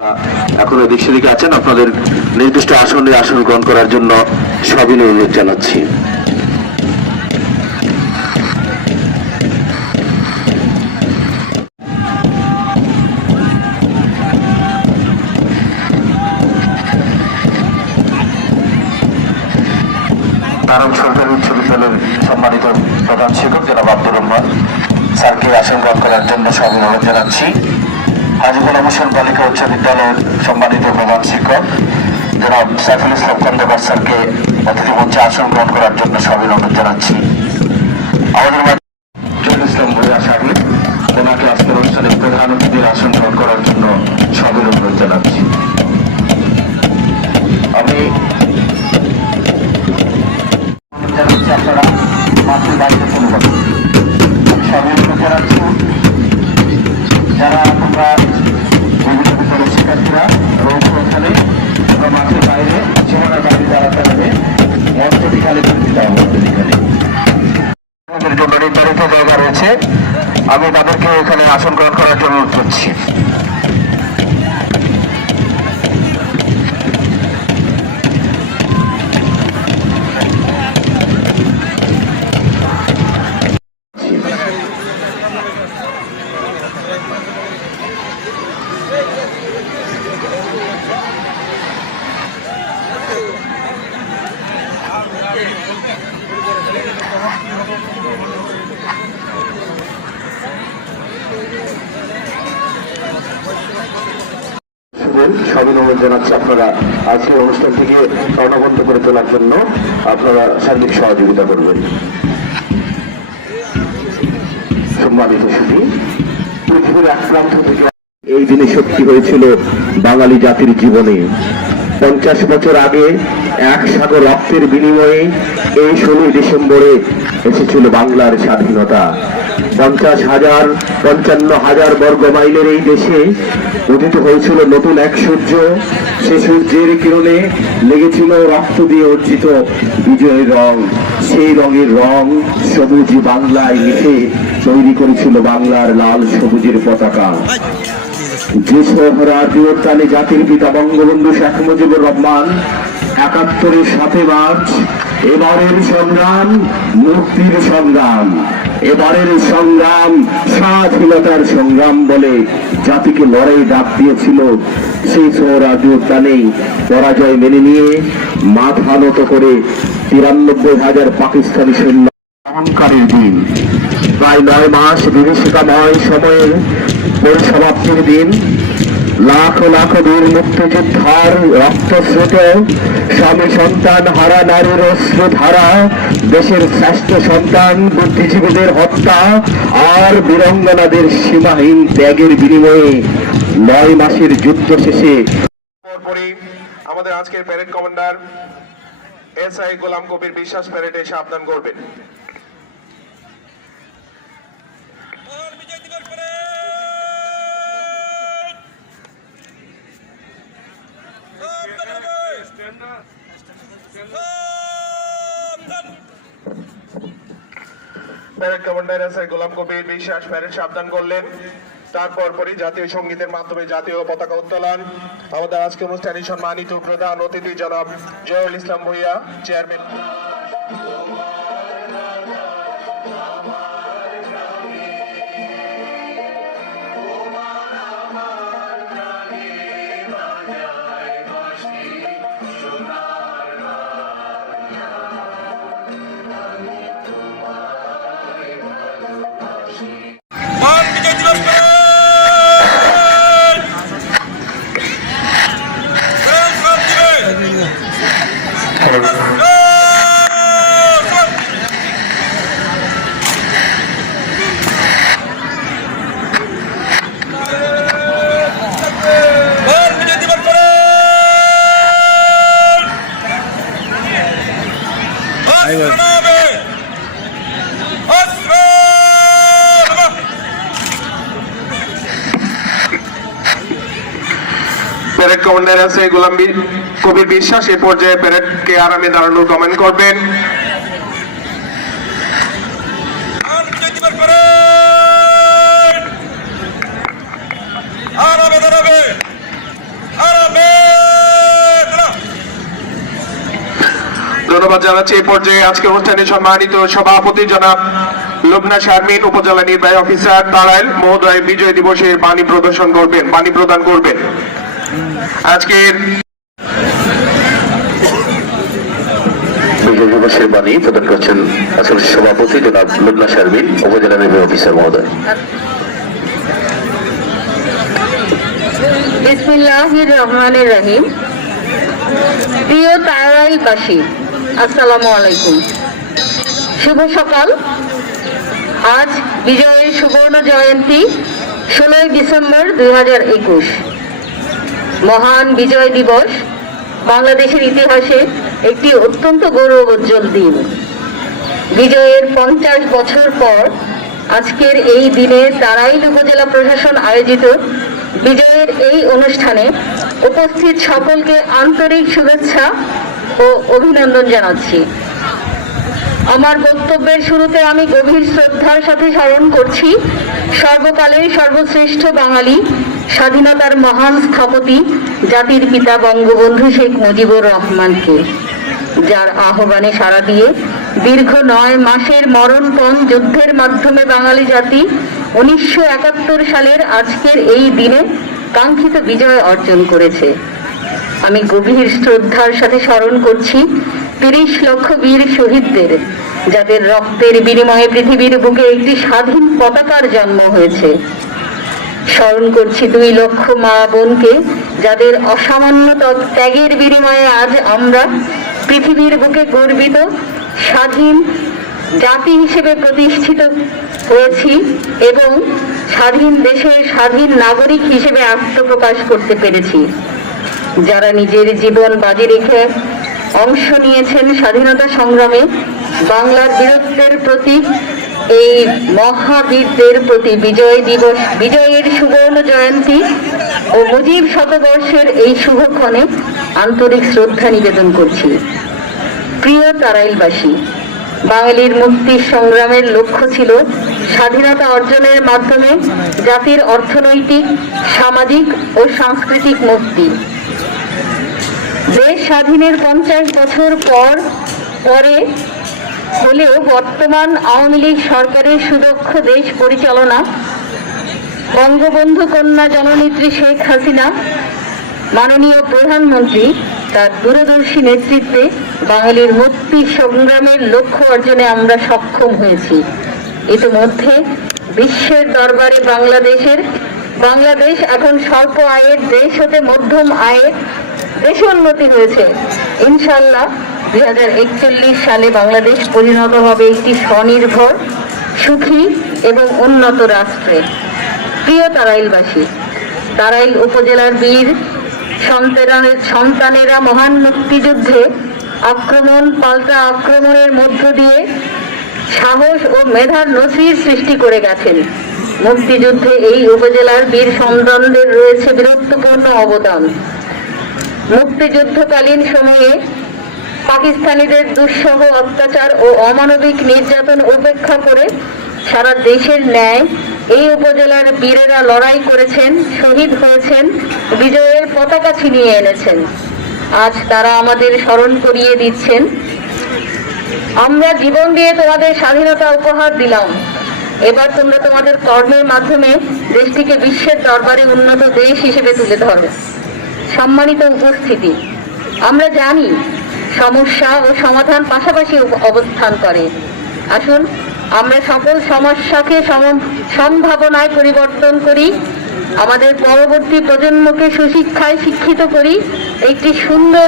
এখন এদিক সেদিকে আছেন, আপনাদের নির্দিষ্ট আসনে আসন গ্রহণ করার জন্য সবিনয় অনুরোধ জানাচ্ছি। নারায়ণ সরকারি উচ্চ বিদ্যালয়ের সম্মানিত প্রধান শিক্ষক জনাব আব্দুর রহমান স্যারকে আসন গ্রহণ করার জন্য সবিনয় অনুরোধ জানাচ্ছি। হাজী গোলাম হোসেন বালিকা উচ্চ বিদ্যালয়ের সম্মানিত প্রধান শিক্ষক জনাব সাইফুল ইসলাম খন্দকার স্যারকে অতিথি মঞ্চে আসন গ্রহণ করার জন্য সবিনয় অনুরোধ জানাচ্ছি। আমাদের জহুরুল ইসলাম ভূঁইয়া সাহেব ওনাকে আজকের অনুষ্ঠানে প্রধান অতিথির আসন গ্রহণ করার জন্য সবিনয় অনুরোধ জানাচ্ছি। আমি আপনারা মাঠের বাইরে চলে যাবেন। আমি সবাই অনুরোধ জানাচ্ছি যারা তোমরা বিভিন্ন বিদ্যালয়ের শিক্ষার্থীরা রয়েছে ওখানে তোমরা মাঠের বাইরে সীমানার বাইরে দাঁড়াতে হবে। মঞ্চটি খালি করে দিতে হবে। মঞ্চটি আমাদের জন্য নির্ধারিত জায়গা রয়েছে, আমি তাদেরকে এখানে আসন গ্রহণ করার জন্য অনুরোধ করছি। সবিনয় অনুরোধ জানাচ্ছি আপনারা আজকের অনুষ্ঠানটিকে প্রাণবন্ত করে তোলার জন্য আপনারা সার্বিক সহযোগিতা করবেন। সম্মানিত সুধী, পৃথিবীর এক প্রান্ত থেকে এই দিনে সত্যি হয়েছিল বাঙালি জাতির জীবনে। 50 বছর আগে এক সাগর রক্তের বিনিময়ে এই 16 ডিসেম্বরে এসেছিল বাংলার স্বাধীনতা। 55,000 বর্গ মাইলের এই দেশে উদিত হয়েছিল নতুন এক সূর্য। সে সূর্যের কিরণে লেগেছিল রক্ত দিয়ে অর্জিত বিজয়ের রং। সেই রঙের রং সবুজ বাংলায় মিশে তৈরি করেছিল বাংলার লাল সবুজের পতাকা। যে সোহরাওয়ার্দী জাতির পিতা বঙ্গবন্ধু শেখ মুজিবুর রহমান 71-এর 7 মার্চ এবারের সংগ্রাম মুক্তির সংগ্রাম, এবারের সংগ্রাম স্বাধীনতার সংগ্রাম বলে জাতিকে লড়াই ডাক দিয়েছিল। সেই সোহরাওয়ার্দী পরাজয় মেনে নিয়ে মাথা নত করে 93,000 পাকিস্তানি সৈন্য অহংকারের দিন, প্রায় 9 মাস বিভীষিকাময় সময়ের পরিসমাপ্তির দিন। লাখ লাখ বীর মুক্তিযোদ্ধার রক্তস্রোত, স্বামী সন্তান হারা নারীর অশ্রুধারা, দেশের শ্রেষ্ঠ সন্তান বুদ্ধিজীবীদের হত্যা আর বীরাঙ্গনাদের সীমাহীন ত্যাগের বিনিময়ে 9 মাসের যুদ্ধ শেষে আমাদের আজকের parade commander SI Golam Kabir বিশ্বাস প্যারেডে সাবধান করবেন। Parade commander SI Golam Kabir বিশ্বাস প্যারেড সাবধান করলেন। তারপর পরই জাতীয় সঙ্গীতের মাধ্যমে জাতীয় পতাকা উত্তোলন। আমাদের আজকে অনুষ্ঠানে সম্মানিত প্রধান অতিথি জনাব Zahurul Islam Bhuiyan chairman. Parade commander আছে গোলাম কবির বিশ্বাস এই পর্যায়ে প্যারেডকে আরামে দাঁড়ানোর কমেন্ট করবেন। জানাচ্ছি এই পর্যায়ে আজকের অনুষ্ঠানে সম্মানিত সভাপতি জনাব লুবনা শারমিন, উপজেলা নির্বাহী অফিসার তারাইল মহোদয় বিজয় দিবসে বাণী প্রদান করবেন। আজকের বিজয় দিবসের বাণী প্রদান করছেন আসলে সভাপতি জনাব লুবনা শারমিন, উপজেলা নির্বাহী অফিসার মহোদয়। বিসমিল্লাহির রহমানির রহিম। প্রিয় তারাইলবাসী, আসসালামু আলাইকুম। শুভ সকাল। আজ বিজয়ের সুবর্ণ জয়ন্তী 16 ডিসেম্বর 2021। মহান বিজয় দিবস বাংলাদেশের ইতিহাসে একটি অত্যন্ত গৌরবোজ্জ্বল দিন। বিজয়ের 50 বছর পর আজকের এই দিনে তারাইল উপজেলা প্রশাসন আয়োজিত বিজয়ের এই অনুষ্ঠানে উপস্থিত সকলকে আন্তরিক শুভেচ্ছা ও অভিনন্দন জানাচ্ছি। আমার বক্তব্যের শুরুতে আমি গভীর শ্রদ্ধার সাথে স্মরণ করছি সর্বকালের সর্বশ্রেষ্ঠ বাঙালি, স্বাধীনতার মহান স্থপতি, জাতির পিতা বঙ্গবন্ধু শেখ মুজিবুর রহমানকে, যার আহ্বানে সাড়া দিয়ে দীর্ঘ 9 মাসের মরণপণ যুদ্ধের মাধ্যমে বাঙালি জাতি 1971 সালের আজকের এই দিনে কাঙ্ক্ষিত বিজয় অর্জন করেছে। আমি গভীর শ্রদ্ধার সাথে স্মরণ করছি 30 লক্ষ বীর শহীদদের, যাদের রক্তের বিনিময়ে পৃথিবীর বুকে একটি স্বাধীন পতাকার জন্ম হয়েছে। স্মরণ করছি 2 লক্ষ মা বোনকে, যাদের অসামান্য ত্যাগের বিনিময়ে আজ আমরা পৃথিবীর বুকে গর্বিত স্বাধীন জাতি হিসেবে প্রতিষ্ঠিত হয়েছি এবং স্বাধীন দেশের স্বাধীন নাগরিক হিসেবে আত্মপ্রকাশ করতে পেরেছি। যারা নিজের জীবন বাজি রেখে অংশ নিয়েছেন স্বাধীনতা সংগ্রামে, বাংলার বীরত্বের প্রতি এই মহাবীরদের প্রতি বিজয় দিবস, বিজয়ের সুবর্ণ জয়ন্তী ও মুজিব শতবর্ষের এই শুভক্ষণে আন্তরিক শ্রদ্ধা নিবেদন করছি। প্রিয় তারাইলবাসী, বাঙালির মুক্তি সংগ্রামের লক্ষ্য ছিল স্বাধীনতা অর্জনের মাধ্যমে জাতির অর্থনৈতিক, সামাজিক ও সাংস্কৃতিক মুক্তি। দেশ স্বাধীনের 50 বছর পরে হলেও বর্তমান আওয়ামী লীগ সরকারের সুদক্ষ দেশ পরিচালনা, বঙ্গবন্ধু কন্যা জননেত্রী শেখ হাসিনা, মাননীয় প্রধানমন্ত্রী তার দূরদর্শী নেতৃত্বে বাঙালির মুক্তি সংগ্রামের লক্ষ্য অর্জনে আমরা সক্ষম হয়েছি। ইতিমধ্যে বিশ্বের দরবারে বাংলাদেশ এখন স্বল্প আয়ের দেশ হতে মধ্যম আয়ের দেশে উন্নতি হয়েছে। ইনশাআল্লাহ 2041 সালে বাংলাদেশ পরিণত হবে একটি স্বনির্ভর, সুখী এবং উন্নত রাষ্ট্রে। প্রিয় তারাইলবাসী, তারাইল উপজেলার বীর সন্তানেরা মহান মুক্তিযুদ্ধে আক্রমণ পাল্টা আক্রমণের মধ্য দিয়ে সাহস ও মেধার নজির সৃষ্টি করে গেছেন। মুক্তিযুদ্ধে এই উপজেলার বীর সন্তানদের রয়েছে বীরত্বপূর্ণ অবদান। মুক্তিযুদ্ধকালীন সময়ে পাকিস্তানিদের দুঃসহ অত্যাচার ও অমানবিক নির্যাতন উপেক্ষা করে সারা দেশের ন্যায় এই উপজেলার বীরেরা লড়াই করেছেন, শহীদ হয়েছেন, বিজয়ের পতাকা ছিনিয়ে এনেছেন। আজ তারা আমাদের স্মরণ করিয়ে দিচ্ছেন, আমরা জীবন দিয়ে তোমাদের স্বাধীনতা উপহার দিলাম, এবার তোমরা তোমাদের কর্মের মাধ্যমে দেশটিকে বিশ্বের দরবারে উন্নত দেশ হিসেবে তুলে ধরো। সম্মানিত উপস্থিতি, আমরা জানি সমস্যা ও সমাধান পাশাপাশি অবস্থান করে। আসুন আমরা সকল সমস্যাকে সম্ভাবনায় পরিবর্তন করি, আমাদের পরবর্তী প্রজন্মকে সুশিক্ষায় শিক্ষিত করি, একটি সুন্দর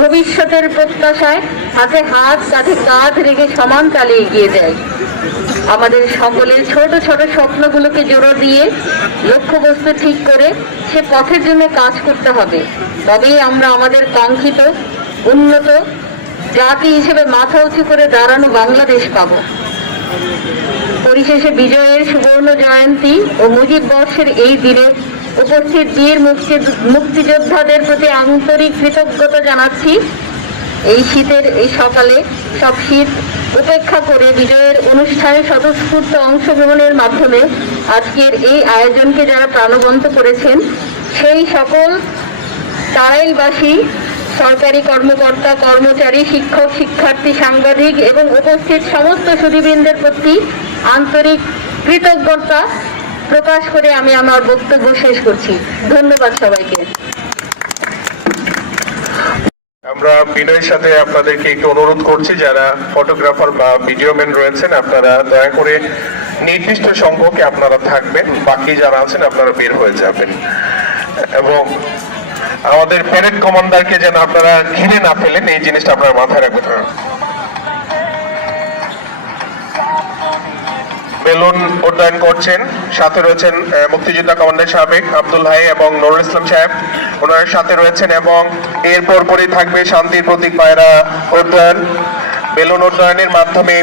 ভবিষ্যতের প্রত্যাশায় হাতে হাত কাঁধে কাঁধ রেখে সমান তালে এগিয়ে যায়। আমাদের সকলের ছোট ছোট স্বপ্নগুলোকে জোড়া দিয়ে লক্ষ্যবস্তু ঠিক করে সে পথের জন্য কাজ করতে হবে। তবেই আমরা আমাদের কাঙ্ক্ষিত উন্নত জাতি হিসেবে মাথা উঁচু করে দাঁড়ানো বাংলাদেশ পাব। পরিশেষে বিজয়ের সুবর্ণ জয়ন্তী ও মুজিব বর্ষের এই দিনে উপস্থিত বীর মুক্তিযোদ্ধাদের প্রতি আন্তরিক কৃতজ্ঞতা জানাচ্ছি। এই শীতের এই সকালে সব শীত উপেক্ষা করে বিজয়ের অনুষ্ঠানে স্বতঃস্ফূর্ত অংশগ্রহণের মাধ্যমে আজকের এই আয়োজনকে যারা প্রাণবন্ত করেছেন সেই সকল তারাইলবাসী সরকারি কর্মকর্তা কর্মচারী শিক্ষক শিক্ষার্থী সাংবাদিক এবং উপস্থিত সমস্ত সুধীবৃন্দের প্রতি আন্তরিক কৃতজ্ঞতা প্রকাশ করে আমি আমার বক্তব্য শেষ করছি। ধন্যবাদ সবাইকে। আমরা বিনয়ের সাথে আপনাদেরকে একটু অনুরোধ করছি, যারা ফটোগ্রাফার বা ভিডিওম্যান রয়েছেন আপনারা দয়া করে নির্দিষ্ট সংখ্যকে আপনারা থাকবেন, বাকি যারা আছেন আপনারা বের হয়ে যাবেন। এবং আমাদের প্যারেড কমান্ডারকে যেন আপনারা ঘিরে না ফেলেন, এই জিনিসটা আপনারা মাথায় রাখবেন। বেলুন উড্ডয়ন করছেন, সাথে রয়েছেন মুক্তিযোদ্ধা কমান্ডার সাবেক আব্দুল হাই এবং নুরুল ইসলাম সাহেব, ওনার সাথে রয়েছেন। এবং এরপর পরই থাকবে শান্তির প্রতীক পায়রা উড্ডয়ন। বেলুন উড্ডয়নের মাধ্যমে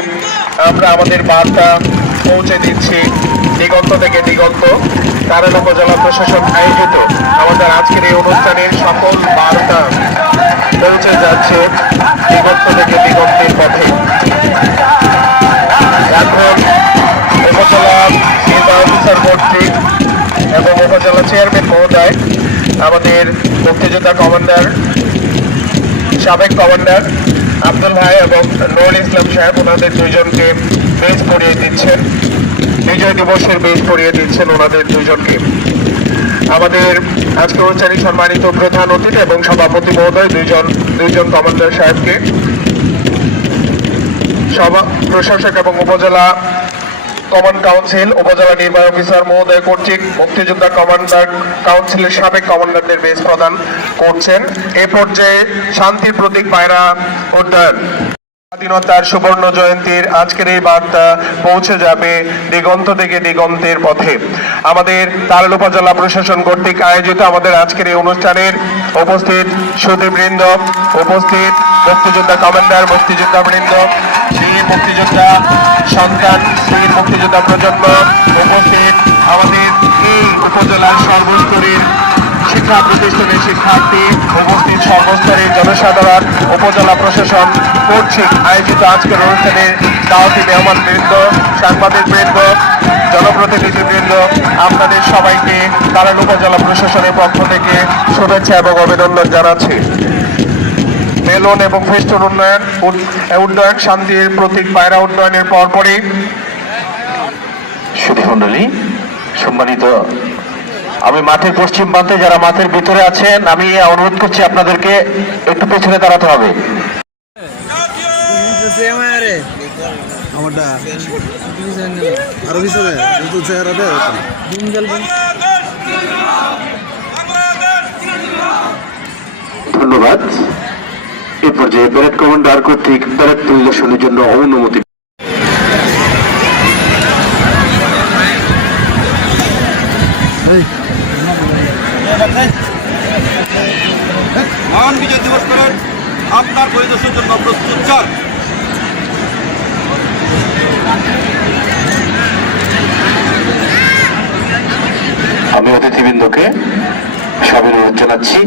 আমরা আমাদের বার্তা পৌঁছে দিচ্ছি দিগন্ত থেকে দিগন্ত। কারণ উপজেলা প্রশাসন আয়োজিত আমাদের আজকের এই অনুষ্ঠানের সকল বার্তা পৌঁছে যাচ্ছে দিগন্ত থেকে দিগন্তের পথে। এখন উপজেলা নির্বাহী অফিসার কর্তৃক এবং উপজেলা চেয়ারম্যান মহোদয় আমাদের মুক্তিযোদ্ধা কমান্ডার সাবেক কমান্ডার আব্দুল ভাই এবং নুরুল ইসলাম সাহেব ওনাদের দুইজনকে বেজ পরিয়ে দিচ্ছেন, বিজয় দিবসের বেজ পরিয়ে দিচ্ছেন ওনাদের দুইজনকে। আমাদের আজকে অনুষ্ঠানে সম্মানিত প্রধান অতিথি এবং সভাপতি মহোদয় দুইজন কমান্ডার সাহেবকে সভা প্রশাসক এবং উপজেলা কমান্ড কাউন্সিল উপজেলা নির্বাহী অফিসার মহোদয় কর্তৃক মুক্তিযোদ্ধা কমান্ডার কাউন্সিলের সাবেক কমান্ডারদের বেজ প্রদান করছেন। এ পর্যায়ে শান্তির প্রতীক পায়রা উড্ডয়ন। স্বাধীনতার সুবর্ণ জয়ন্তীর আজকের এই বার্তা পৌঁছে যাবে দিগন্ত থেকে দিগন্তের পথে। আমাদের তারাল উপজেলা প্রশাসন কর্তৃক আয়োজিত আমাদের আজকের এই অনুষ্ঠানের উপস্থিত সুধীবৃন্দ, উপস্থিত মুক্তিযোদ্ধা কমান্ডার, মুক্তিযোদ্ধা বৃন্দ, বীর মুক্তিযোদ্ধা সন্তান, বীর মুক্তিযোদ্ধা প্রজন্ম, উপস্থিত আমাদের এই উপজেলার সর্বস্তরের শিক্ষা প্রতিষ্ঠানের শিক্ষার্থী, উপস্থিত সর্বস্তরের জনসাধারণ, উপজেলা প্রশাসন কর্তৃক আয়োজিত আজকের অনুষ্ঠানে দাওয়াতি মেহমান বৃন্দ, সাংবাদিক বৃন্দ, জনপ্রতিনিধি বৃন্দ, আপনাদের সবাইকে তারাল উপজেলা প্রশাসনের পক্ষ থেকে শুভেচ্ছা এবং অভিনন্দন জানাচ্ছি। বেলুন এবং ফেস্টুন উড্ডয়ন শান্তির প্রতীক পায়রা উড্ডয়নের পরপরই সুধীমণ্ডলী সম্মানিত, আমি মাঠের পশ্চিম প্রান্তে যারা মাঠের ভিতরে আছেন আমি অনুরোধ করছি আপনাদেরকে একটু পেছনে দাঁড়াতে হবে। ধন্যবাদ। এ পর্যায়ে প্যারেড কমান্ডার কর্তৃক প্যারেড পরিদর্শনের জন্য অনুমতি। মহান বিজয় দিবস প্যারেড আপনার পরিদর্শনের জন্য প্রস্তুত স্যার। আমি অতিথিবৃন্দকে সবাই অনুরোধ জানাচ্ছি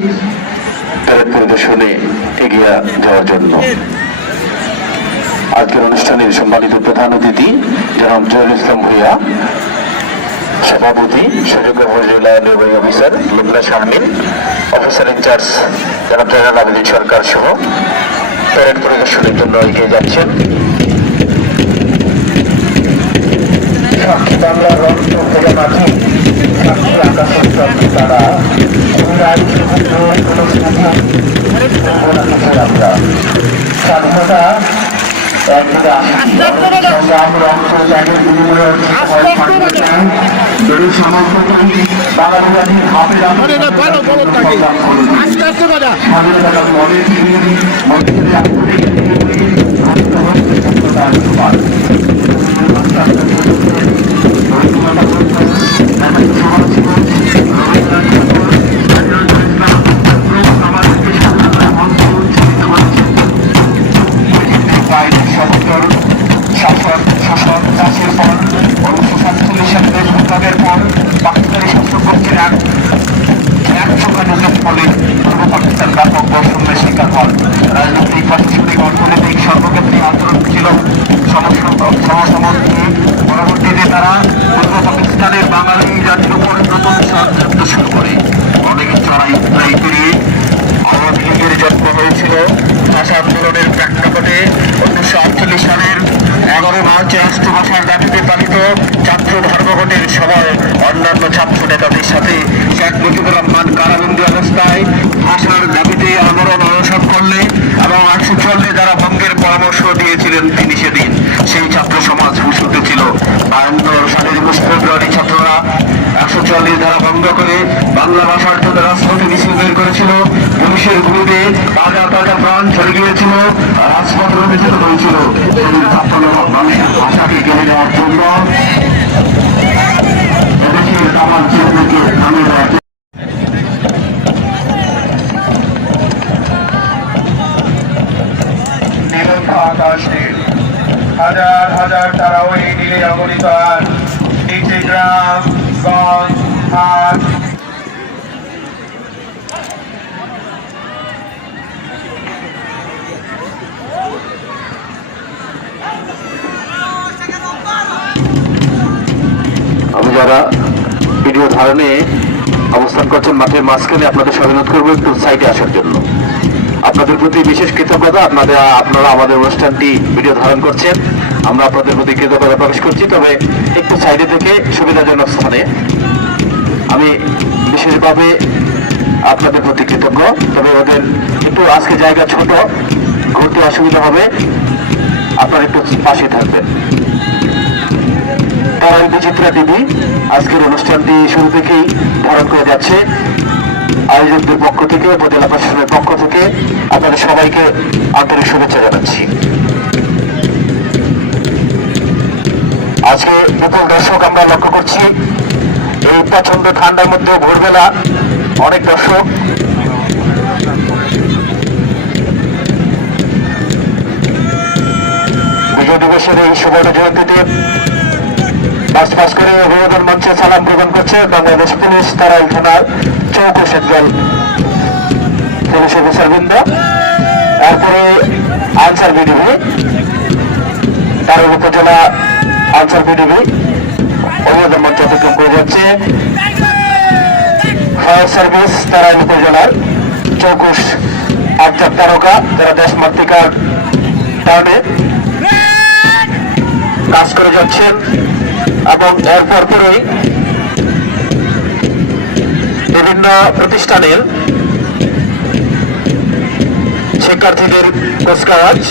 প্যারেড পরিদর্শনে এগিয়ে যাওয়ার জন্য। আজকের অনুষ্ঠানের সম্মানিত প্রধান অতিথি জনাব জহুরুল ইসলাম ভূঁইয়া, সভাপতি সুযোগ্য উপজেলা নির্বাহী officer Lubna Sharmin, officer in charge জনাব জয়নাল আবেদিন সরকার সহ প্যারেড পরিদর্শনের জন্য এগিয়ে যাচ্ছেন। বাংলার রক্ত ফেলে মাঠে তারা আমরা স্বাধীনতা রাজনৈতিক প্রশাসনিক অর্থনৈতিক সর্বক্ষেত্রে আন্দোলন ছিল সমসাময়িক। পরবর্তীতে তারা পূর্ব পাকিস্তানের বাঙালি জাতির উপর নতুন ষড়যন্ত্র শুরু করে অনেক চড়াই পেরিয়ে আওয়ামী লীগের জন্ম হয়েছিল ভাষা আন্দোলনের প্রেক্ষাপটে 1948 সালের 11 মার্চ রাষ্ট্রভাষার দাবিতে পালিত ছাত্র ধর্মঘটের সময় অন্যান্য ছাত্র নেতাদের সাথে শেখ মুজিবুর রহমান কারাবন্দী অবস্থায় ভাষার দাবিতে আন্দোলন অনশন করলে এবং 144 দ্বারা ভঙ্গের পরামর্শ দিয়েছিলেন তিনি সেদিন সেই ছাত্র সমাজ হুঁশ উঠেছিল। 52 সালের 21 ফেব্রুয়ারি ছাত্ররা 144 ধারা ভঙ্গ করে বাংলা ভাষার জন্য রাজপথে মিছিল বের করেছিল। পুলিশের গুলিতে তাজা তাজা প্রাণ ঝরে গিয়েছিল, রাজপথ রঞ্জিত হয়েছিল। সেই ছাত্ররা মানুষের ভাষাকে কেড়ে নেওয়ার জন্য এদেশের আমার জীবনকে থামিয়ে দেওয়ার জন্য আকাশে হাজার হাজার তারা ওই নীলে অগণিত আর নিচে গ্রাম গঞ্জ হাট আমি যারা ভিডিও ধারণে অবস্থান করছেন মাঠের মাঝখানে আপনাদের সঙ্গে অনুরোধ করবো একটু সাইডে আসার জন্য। আপনাদের প্রতি বিশেষ কৃতজ্ঞতা, আপনারা আমাদের অনুষ্ঠানটি ভিডিও ধারণ করছেন, আমরা আপনাদের প্রতি কৃতজ্ঞতা প্রকাশ করছি। তবে একটু সাইডে থেকে সুবিধাজনক স্থানে, আমি বিশেষভাবে আপনাদের প্রতি কৃতজ্ঞ। তবে ওদের একটু আজকে জায়গা ছোট, ঘুরতে অসুবিধা হবে, আপনারা একটু পাশে থাকবেন। কারণ বিচিত্রা টিভি আজকের অনুষ্ঠানটি শুরু থেকেই ধারণ করে যাচ্ছে। আয়োজকদের পক্ষ থেকে, উপজেলা প্রশাসনের পক্ষ থেকে আপনাদের সবাইকে আন্তরিক শুভেচ্ছা জানাচ্ছি। আজকে বিপুল দর্শক আমরা লক্ষ্য করছি। এই প্রচন্ড ঠান্ডার মধ্যে ভোরবেলা অনেক দর্শক বিজয় দিবসের এই সুবর্ণ জয়ন্তীতে পাস করে অভিবাদন মঞ্চে সালাম প্রদান করছে বাংলাদেশ পুলিশ তারাই থানার চৌকশ একজন পুলিশ অফিসার বৃন্দ। এরপরে আনসার বিডিবি, তারাই উপজেলা আনসার বিডিবি অভিবাদন মঞ্চ অতিক্রম করে যাচ্ছে। ফায়ার সার্ভিস তারাই উপজেলার চৌকশ আবজাব তারকা, যারা দেশ মাতৃকার কারণে কাজ করে যাচ্ছেন। এবং এরপর পরেই বিভিন্ন প্রতিষ্ঠানের শিক্ষার্থীদের কুচকাওয়াজ।